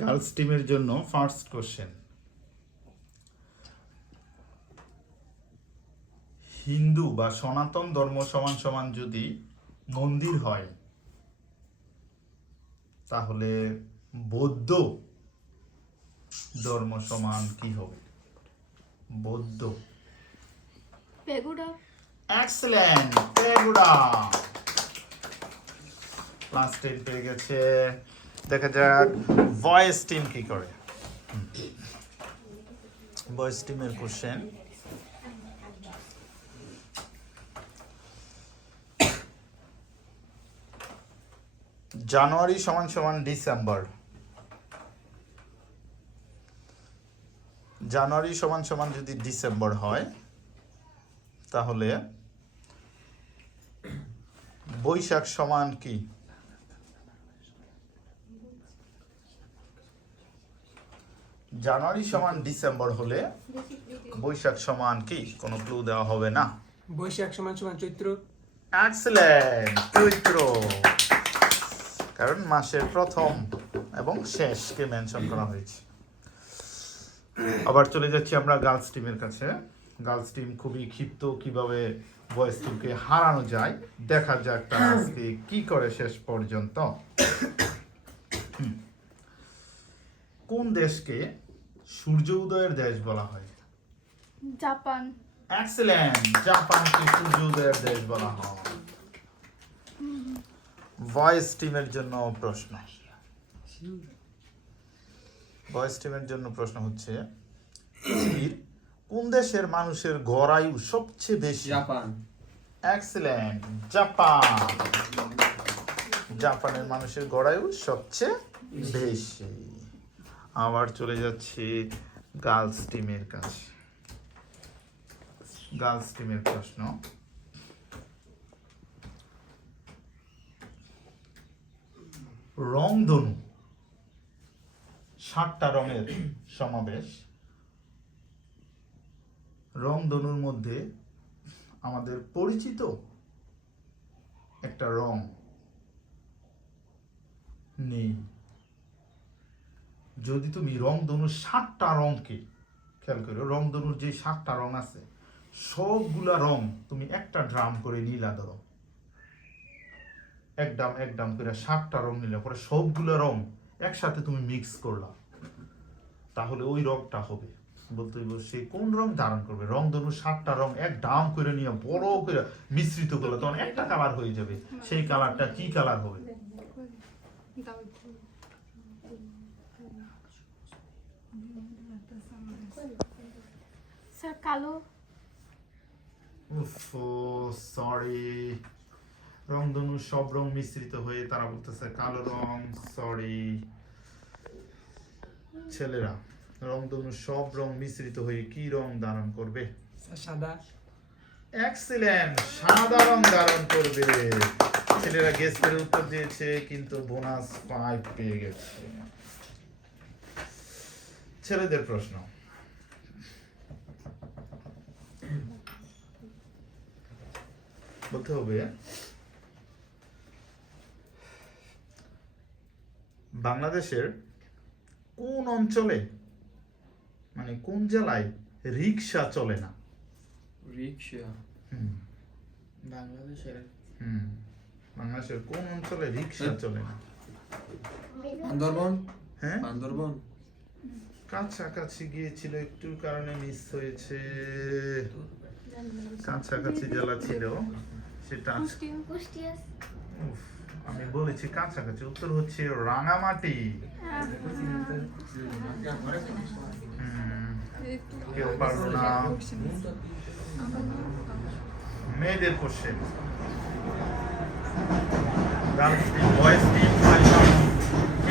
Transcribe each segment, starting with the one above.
Girls টিমের জন্য first question. Hindu বা সনাতন ধর্ম সমান সমান যদি মন্দির হয়, তাহলে বৌদ্ধ ধর্ম সমান কি হবে? বৌদ্ধ। পেগুডা। Excellent, pagoda. ক্লাস 10 পেয়ে গেছে। দেখা যাক ভয়েস টিম কি করে। ভয়েস টিমের কোশ্চেন। জানুয়ারি সমান সমান ডিসেম্বর। জানুয়ারি সমান সমান যদি ডিসেম্বর হয়, তাহলে বৈশাখ সমান কি? জানুয়ারি সমান ডিসেম্বর হলে বৈশাখ সমান কি? কোনো ক্লু দেওয়া হবে না। বৈশাখ সমান সমান চৈত্র। এক্সেলেন্ট, চৈত্র। কারণ মাসের প্রথম এবং শেষকে মেনশন করা হয়েছে। আবার চলে যাচ্ছি আমরা গার্লস টিমের কাছে। গার্লস টিম খুবই ক্ষিপ্ত, কিভাবে বয়েজ টিমকে হারানো যায় দেখা যাক তারা আজকে কি করে শেষ পর্যন্ত। কোন দেশকে সূর্য উদয়ের দেশ বলা হয়? জাপান। এক্সেলেন্ট, জাপানকে সূর্য উদয়ের দেশ বলা হয়। ভয়েস টিমের জন্য প্রশ্ন। ভয়েস টিমের জন্য প্রশ্ন হচ্ছে, পৃথিবীর কোন দেশের মানুষের গড় আয়ু সবচেয়ে বেশি? জাপান। Excellent, Japan. জাপানের মানুষের গড় আয়ু সবচেয়ে বেশি। আবার চলে যাচ্ছি গার্লস টিমের কাছে। গার্লস টিমের প্রশ্ন। রংধনু 7টা রঙের সমাবেশ। রংধনুর মধ্যে আমাদের পরিচিত একটা রং নেই। যদি তুমি রংধনুর 7টা রংকে খেয়াল করো, রংধনুর যে 7টা রং আছে সবগুলা রং তুমি একটা ড্রাম করে নিলা, ধরো এক ডাম করে 7টা রং নিলে পরে সবগুলা রং একসাথে তুমি মিক্স করলা, তাহলে ওই রংটা হবে। বলতে হইব সে কোন রং ধারণ করবে। রংধনু 7টা রং এক ডাম করে নিয়ে বড় করে মিশ্রিত করলে তখন একটা কালার হয়ে যাবে। সেই কালারটা কি কালার হবে? স্যার কালো। সরি, রংধনু সব রং মিশ্রিত হয়ে তারা বলতেছে কালো রং। সরি ছেলেরা, রংধনু সব রং মিশ্রিত হয়ে কি রং ধারণ করবে? সাদা। এক্সেলেন্ট, সাদা রং ধারণ করবে। ছেলেরা গেস করে উত্তর দিয়েছে, কিন্তু বোনাস 5 পেয়ে গেছে। ছেলেদের প্রশ্ন। বলতে হবে বাংলাদেশের কোন অঞ্চলে, মানে কোন জেলায় রিক্সা চলে না? রিকশা। বাংলাদেশের কোন অঞ্চলে রিক্সা চলে না? বান্দরবন। হ্যাঁ, বান্দরবন। কাছাকাছি গিয়েছিল, একটু কারণে মিস হয়েছে। কাছাকাছি জেলা ছিল সেটা। উফ, আমি বলেছি কাছাকাছি, উত্তর হচ্ছে রাঙামাটি। কেউ পারলো না। মেয়েদের question. Girls team, boys team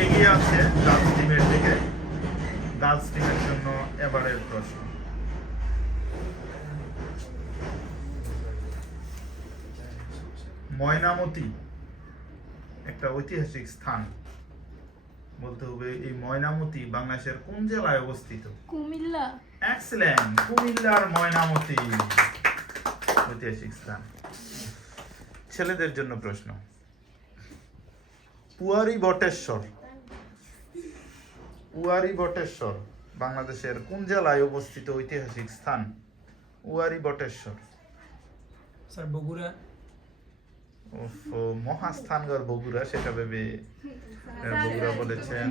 এগিয়ে আছে গার্লস টিমের দিকে। গার্লস টিমের জন্য এবারের প্রশ্ন। ময়নামতি একটা ঐতিহাসিক স্থান। বলতে হবে এই ময়নামতি বাংলাদেশের কোন জেলায় অবস্থিত? কুমিল্লা। এক্সেলেন্ট, কুমিল্লার ময়নামতি ঐতিহাসিক স্থান। ছেলেদের জন্য প্রশ্ন। পুয়ারি বটেশ্বর উয়ারি বটেশ্বর বাংলাদেশের কোন জেলায় অবস্থিত ঐতিহাসিক স্থান? উয়ারি বটেশ্বর। স্যার বগুড়া। উফ, মহাস্থানগড় বগুড়া, সেটা ভেবে বগুড়া বলেছেন।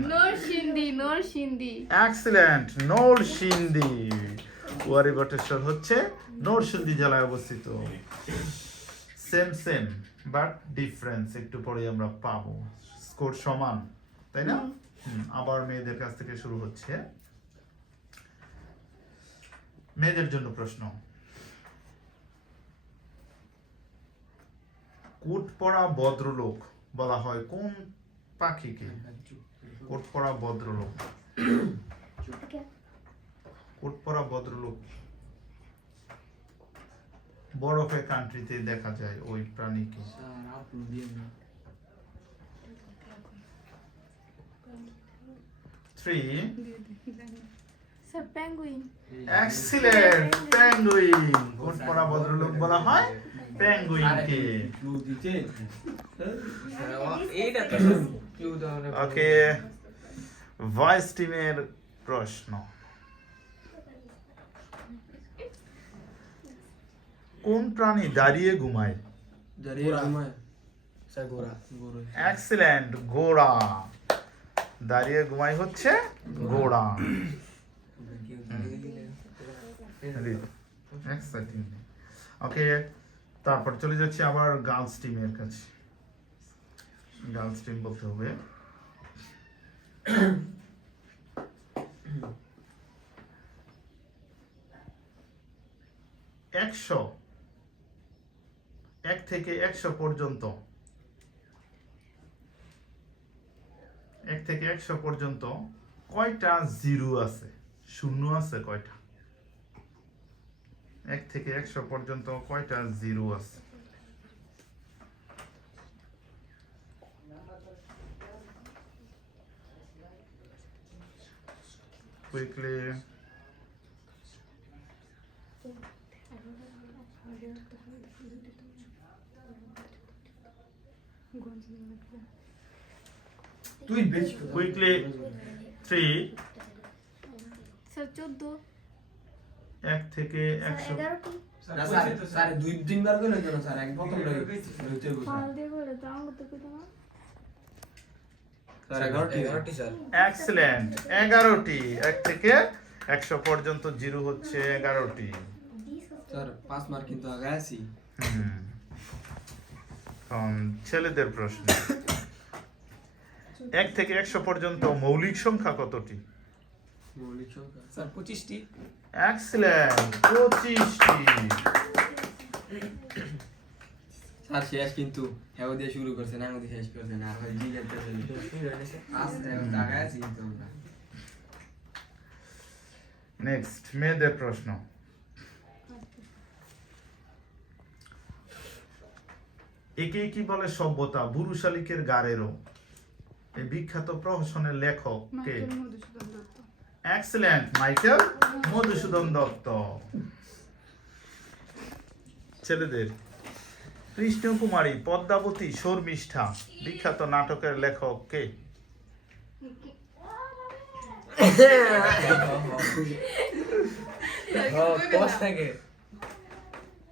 নরসিংদী এক্সিলেন্ট, নরসিংদী। উয়ারি বটেশ্বর হচ্ছে নরসিংদী জেলায় অবস্থিত। সেম সেম বাট ডিফারেন্স একটু পরে আমরা পাবো। স্কোর সমান, তাই না? আবার মেয়েদের কাছ থেকে শুরু হচ্ছে। মেয়েদের জন্য প্রশ্ন। কোট পরা ভদ্রলোক বলা হয় কোন পাখিকে? কোট পরা ভদ্রলোক, কোট পরা ভদ্রলোক বরফের কান্ট্রিতে দেখা যায় ওই প্রাণীকে। Three. Sir penguin. Excellent, penguin. কোট পরা ভদ্রলোক বলা হয় পেঙ্গুইনকে। ওকে, ভয়েস টিমের প্রশ্ন। কোন প্রাণী দাঁড়িয়ে ঘুমায়? এক্সিলেন্ট, ঘোড়া। দাঁড়িয়ে ঘুমায় হচ্ছে ঘোড়া। ওকে, তারপর চলে যাচ্ছি আবার গার্লস টিমের কাছে। গার্লস টিম বলতে হবে একশো, 1 থেকে 100 পর্যন্ত, 1 থেকে 100 পর্যন্ত কয়টা জিরো আছে? শূন্য আছে কয়টা? 1 থেকে 100 পর্যন্ত কয়টা জিরো আছে? কুইকলি। তুই বেশি কুইকলি। 3। স্যার 14। 1 থেকে 100। স্যার 2-3 বার করে কেন স্যার? এক প্রথম লাগে পাল দিয়ে করে তো আমার তো কইতো না। স্যার 11টি স্যার। এক্সিলেন্ট, 11টি। 1 থেকে 100 পর্যন্ত জিরো হচ্ছে 11টি। স্যার 5 মার্ক কিন্তু আগে আছি। ছেলেদের প্রশ্ন। 1 থেকে 100 পর্যন্ত মৌলিক সংখ্যা কতটি? মৌলিক সংখ্যা স্যার 25টি। এক্সিলেন্ট, 25টি। স্যার শেষ কিন্তু হেও দিয়ে শুরু করছেন, আমি দিয়ে শেষ করছেন। আর ভাই জি করতে আসলে আগে আছি কিন্তু আমরা। নেক্সট, মেয়েদের প্রশ্ন। একে কি বলে সভ্যতা? বুরু শালিকের গাড়েরও। এই বিখ্যাত প্রহসনের লেখক কে? Michael Madhusudan Dutt. Excellent, Michael Madhusudan Dutt. ছেলেদের, কৃষ্ণকুমারী, পদ্মাবতী, শর্মিষ্ঠা বিখ্যাত নাটকের লেখক কে?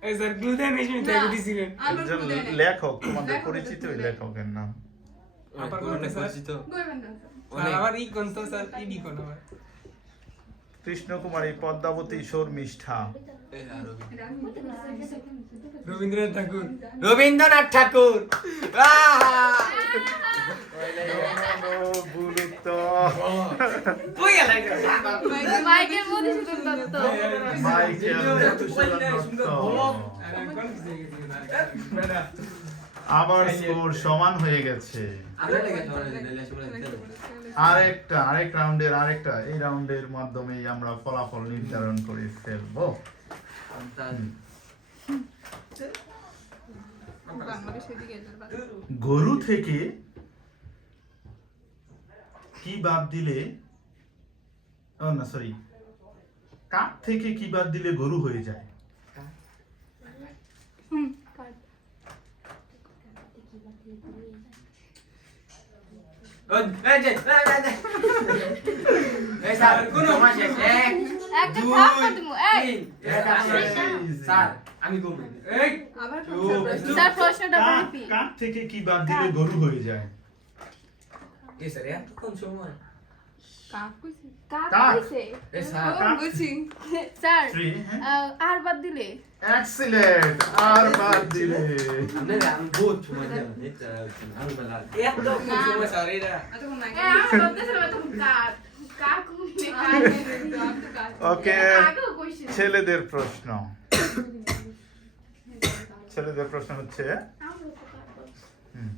এই স্যার গ্লুটেন মেশিন থেকে দিছিলেন। একজন লেখক, তোমাদের পরিচিত ওই লেখকের নাম? আবার কোনটা পরিচিত? আবার ই কোন তো স্যার ইডি কোন আবার? কৃষ্ণকুমারী, পদ্মাবতী, শর্মিষ্ঠা। রবীন্দ্রনাথ ঠাকুর। রবীন্দ্রনাথ ঠাকুর। ভুল উত্তর। মাইকেল মধুসূদন দত্ত। মাইকেল মধুসূদন দত্ত। আবার স্কোর সমান হয়ে গেছে। আরেক রাউন্ডের এই রাউন্ডের মাধ্যমেই আমরা ফলাফল নির্ধারণ করে ফেলবো। গরু থেকে কি বাদ দিলে, না সরি, কাক থেকে কি বাদ দিলে গরু হয়ে যায়? স্যার কোন সমস্যা এক একটা দুই, থাপ্পড় দিমু এই স্যার আমি কম এই আবার স্যার প্রশ্নটা কাক রিপিট কাক থেকে কি বাদ দিলে গরু হয়ে যায়? এ স্যার এত কোন সময় কাক কইছি কাক কাক। কইছে এ স্যার কাক কইছি স্যার Three, হ্যাঁ? আর বাদ দিলে এক্সিলেন্ট, আর বাদ দিলে। আমি বহুত সময় যাব এটা আমি বলা এত কোন সময় স্যার এটা এতক্ষণ নাই আমি ভাবতেছিলাম তখন কাক কাক কইছে কাক ওকে, আগেও কইছি ছেলেদের প্রশ্ন। ছেলেদের প্রশ্ন হচ্ছে হুম।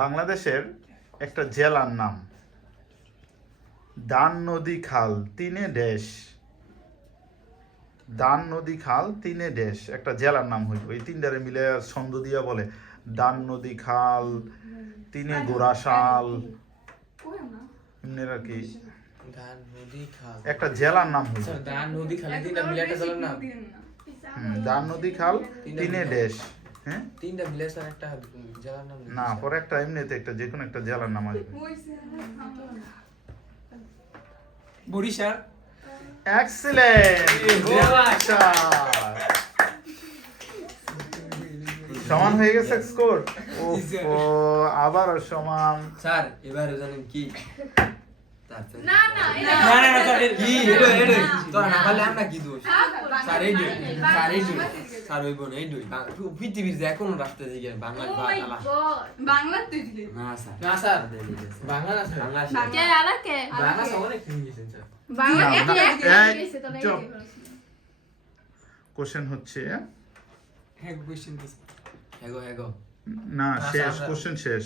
বাংলাদেশের একটা জেলার নাম দান নদী খাল তিনে দেশ। দান নদী খাল তিনে দেশ একটা জেলার নাম হইব। এই তিনটারে মিলে ছন্দ দিয়া বলে দান নদী খাল তিনে গোড়াশাল, কইও না এমনি আর কি ধান নদী খাল একটা জেলার নাম হইব। স্যার ধান নদী খাল তিনটা মিলে একটা জলের নাম দান নদী খাল তিনে দেশ। হ্যাঁ তিনটা মিলে স্যার একটা জেলার নাম না, পরে একটা এমনিতে একটা যে কোনো একটা জেলার নাম আসবে। কইছে বরিশাল এক্সিলেন্ট, সমান হয়ে গেছে স্কোর। ও আবারও সমান। স্যার এবারে জানেন কি না না এটা না না না স্যার কি এডো এডো তোরা না পারলে আমরা কি দোষ স্যার এই দুই স্যার এই দুই স্যার ওই বোন এই দুই পৃথিবীর যে কোনো রাষ্ট্র থেকে বাংলা ও মাই বাংলা গড বাংলা তুই দিলি না স্যার বাংলা না স্যার বাংলা কে আলাকে বাংলা সব অনেক কিনে গেছেন স্যার বাংলা না, একটা না, একটা এই, গেছে তো নাই চুপ। কোশ্চেন হচ্ছে হ্যাঁ কোশ্চেন দিস হ্যাগো না, না, শেষ স্যার, কোশ্চেন শেষ।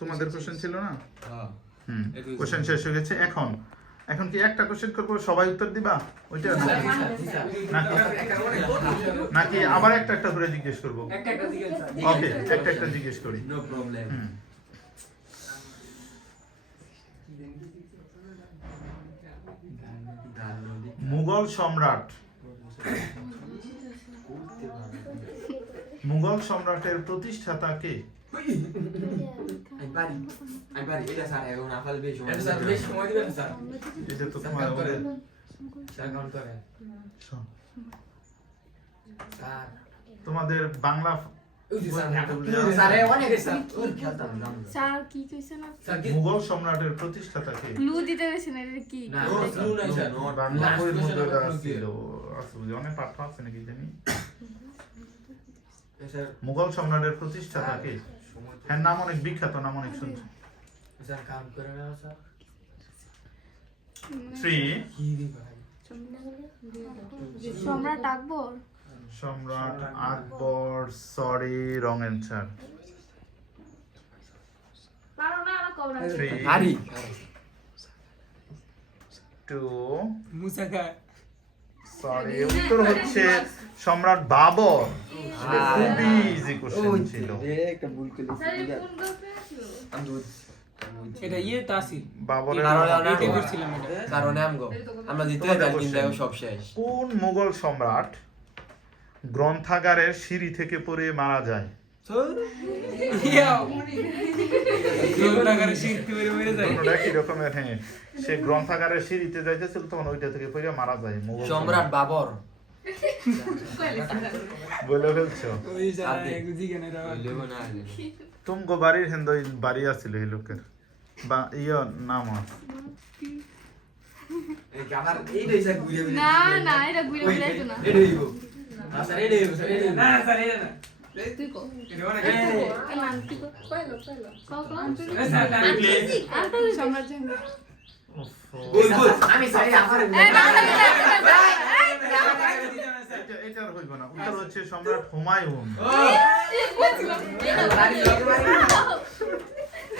তোমাদের কোশ্চেন ছিল না? হ্যাঁ হুম, একটু- কোশ্চেন শেষ হয়ে গেছে। এখন কি একটা কোশ্চেন করবো, সবাই উত্তর দিবা ওইটা? নাকি আবার একটা একটা করে জিজ্ঞেস করবো? একটা একটা দিকে স্যার ওকে, একটা একটা জিজ্ঞেস করি। নো প্রবলেম হুম। মুঘল সম্রাট, মুঘল সম্রাটের প্রতিষ্ঠাতা কে? আমি পারি এটা স্যার এখন আফাল বেশ সময় এটা স্যার বেশ সময় দিবেন স্যার এটা তো তোমার আমাদের স্যার কাউন্ট করেন শোন, স্যার তোমাদের বাংলা ওই যে স্যার স্যার অনেক স্যার ওর খেলতাম না স্যার কি কইছে না স্যার মুঘল সম্রাটের প্রতিষ্ঠাতা কে? ক্লু দিতে গেছে না এটা কি না ও ক্লু নাই স্যার বাংলা বইয়ের মধ্যে এটা ছিল। আসলে অনেক পাঠ্য আছে নাকি জানি। স্যার মুঘল সম্রাটের প্রতিষ্ঠাতা কে? হ্যাঁ, নাম অনেক বিখ্যাত, নাম অনেক শুনছি। স্যার কাউন্ট করে না স্যার 3 কি রে ভাই সম্রাট আকবর সম্রাট আকবর, সরি, রং অ্যানসার। পারো না আর কও না 3 হারি 2 মুসাকা সরি, উত্তর হচ্ছে সম্রাট বাবর। এটা খুবই ইজি কোশ্চেন ছিল। একটা ভুল করে স্যার এই কোন গল্পে ছিল এটা ইয়ে তাসি বাবরের এইটা করছিলাম এটা কারণে আমরা জিতে তোমাদের যাই কিন্তু question। এখন সব শেষ কোন মুঘল সম্রাট গ্রন্থাগারের সিঁড়ি থেকে পড়ে মারা যায়? ইয়াও গ্রন্থাগারে শিখতে মেরে যায় দুটোটা একই রকমের। হ্যাঁ, সে গ্রন্থাগারের সিঁড়িতে যাইতেছিল তখন ওইটা থেকে পড়ে মারা যায়। মুঘল সম্রাট বাবর বলে ফেলছো। ওই জায়গা গুজি কেন রে লেবো না তুমগো বাড়ির হেন্দ বাড়ি আছিল এই লোকের বা ইয় নাম আছে। এই আমার এই দেশে ঘুরে না না এটা ঘুরে ঘুরে আইতো না এই দেইবো স্যার এই দেইবো স্যার এই দেইবো না স্যার এটা না তুই কো এটা অনেক নাম তুই কো কইলো কও কও স্যার না সম্রাট জাহাঙ্গীর বল বল আমি স্যার আমার এই না না এটার হইব না। উত্তর হচ্ছে সম্রাট হুমায়ুন।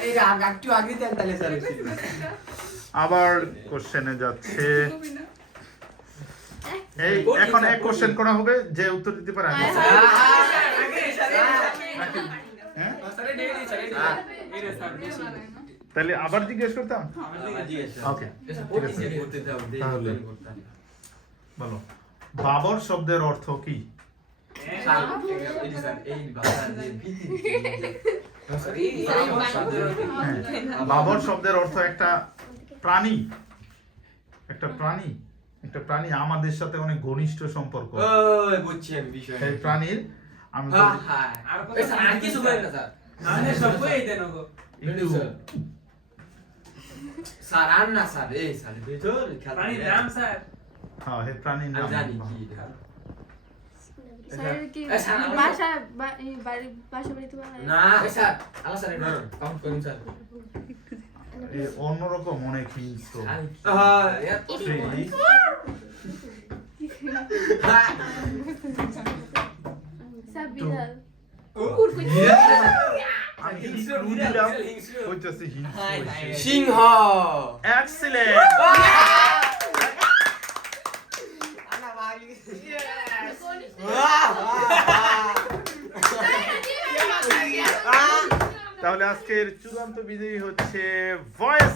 এই একটু আগে দেন তাহলে স্যার আবার কোশ্চেনে যাচ্ছে। এই এখন এক কোশ্চেন করা হবে, যে উত্তর দিতে পারে আগে। হ্যাঁ, স্যার এটা এটা স্যার বেশি তাহলে আবার জিজ্ঞেস করতাম। ওকে, তাহলে বলো বাবর শব্দের অর্থ কি? হ্যাঁ, বাবর শব্দের অর্থ একটা প্রাণী, একটা প্রাণী, একটা প্রাণী আমাদের সাথে অনেক ঘনিষ্ঠ সম্পর্ক। ওই বুঝছি আমি বিষয় সেই প্রাণীর আমি হ্যাঁ বলি- হ্যাঁ আর এই স্যার আর কিছু করেন না স্যার আমাদের সবই দেন গো একটু স্যার আর না স্যার এই স্যার ভিতর প্রাণীর নাম স্যার হ্যাঁ, সেই প্রাণীর আমি নাম জানি কি স্যার কি এই স্যার, আমার- বাসা বাসা বাড়িতে বানায় না স্যার আমার স্যার কাউন্ট করুন স্যার এ অন্যরকম অনেক হিংস্র। হ্যাঁ সেই স্যার বিড়াল আমি হিংস্র clue বিড়াল, দিলাম, বিড়াল হিংস্র। কইতাছি হিংস্র হাই, হইছে। হাই। সিংহ Excellent! তাহলে আজকের চূড়ান্ত বিজয়ী হচ্ছে ভয়েস